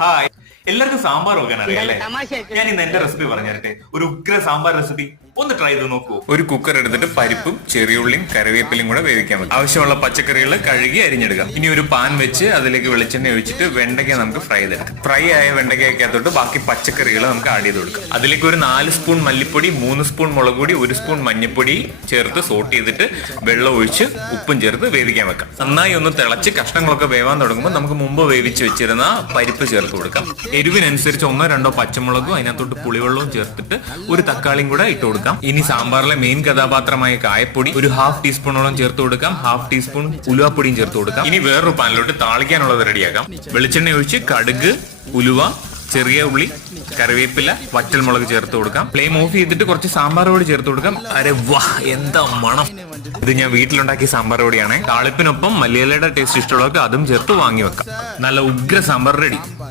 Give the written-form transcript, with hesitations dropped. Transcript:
Hi, എല്ലാവർക്കും സാമ്പാർ വെക്കാൻ അറിയാല്ലേ? ഞാൻ ഇന്ന് എന്റെ റെസിപ്പി പറഞ്ഞു തരട്ടെ. ഒരു ഉഗ്ര സാമ്പാർ റെസിപ്പി ഒന്ന് ട്രൈ ചെയ്ത് നോക്കൂ. ഒരു കുക്കർ എടുത്തിട്ട് പരിപ്പും ചെറിയുള്ളിയും കറിവേപ്പിലയും കൂടെ വേവിക്കാൻ വെക്കും. ആവശ്യമുള്ള പച്ചക്കറികൾ കഴുകി അരിഞ്ഞെടുക്കാം. ഇനി ഒരു പാൻ വെച്ച് അതിലേക്ക് വെളിച്ചെണ്ണ ഒഴിച്ചിട്ട് വെണ്ടയ്ക്ക നമുക്ക് ഫ്രൈ ചെയ്തെടുക്കാം. ഫ്രൈ ആയ വെണ്ടയ്ക്കകത്തോട്ട് ബാക്കി പച്ചക്കറികൾ നമുക്ക് ആഡ് ചെയ്ത് കൊടുക്കാം. അതിലേക്ക് ഒരു 4 സ്പൂൺ മല്ലിപ്പൊടി, 3 സ്പൂൺ മുളക് പൊടി, 1 സ്പൂൺ മഞ്ഞൾപ്പൊടി ചേർത്ത് സോട്ട് ചെയ്തിട്ട് വെള്ളം ഒഴിച്ച് ഉപ്പും ചേർത്ത് വേവിക്കാൻ വെക്കാം. നന്നായി ഒന്ന് തിളച്ച് കഷ്ണങ്ങളൊക്കെ വേവാൻ തുടങ്ങുമ്പോൾ നമുക്ക് മുമ്പ് വേവിച്ച് വെച്ചിരുന്ന പരിപ്പ് ചേർത്ത് കൊടുക്കാം. എരിവിനനുസരിച്ച് 1-2 പച്ചമുളകും അതിനകത്തോട്ട് പുളിവെള്ളവും ചേർത്തിട്ട് ഒരു തക്കാളിയും കൂടെ ഇട്ട് കൊടുക്കാം. ഇനി സാമ്പാറിലെ മെയിൻ കഥാപാത്രമായ കായപ്പൊടി ഒരു 1/2 ടീസ്പൂണോളം ചേർത്ത് കൊടുക്കാം. 1/2 ടീസ്പൂൺ ഉലുവാപ്പൊടിയും ചേർത്ത് കൊടുക്കാം. ഇനി വേറൊരു പാനിലോട്ട് താളിക്കാനുള്ളത് റെഡിയാക്കാം. വെളിച്ചെണ്ണ ഒഴിച്ച് കടുക്, ഉലുവ, ചെറിയ ഉള്ളി, കറിവേപ്പില, വറ്റൽമുളക് ചേർത്ത് കൊടുക്കാം. ഫ്ലെയിം ഓഫ് ചെയ്തിട്ട് കുറച്ച് സാമ്പാർ പൊടി ചേർത്ത് കൊടുക്കാം. അരെ വാ, എന്താ മണം! ഇത് ഞാൻ വീട്ടിലുണ്ടാക്കിയ സാമ്പാർ പൊടിയാണ്. താളിപ്പിനൊപ്പം മല്ലിയിലയുടെ ടേസ്റ്റ് ഇഷ്ടമുള്ളവർക്ക് അതും ചേർത്ത് വാങ്ങി വെക്കാം. നല്ല ഉഗ്ര സാമ്പാർ റെഡി.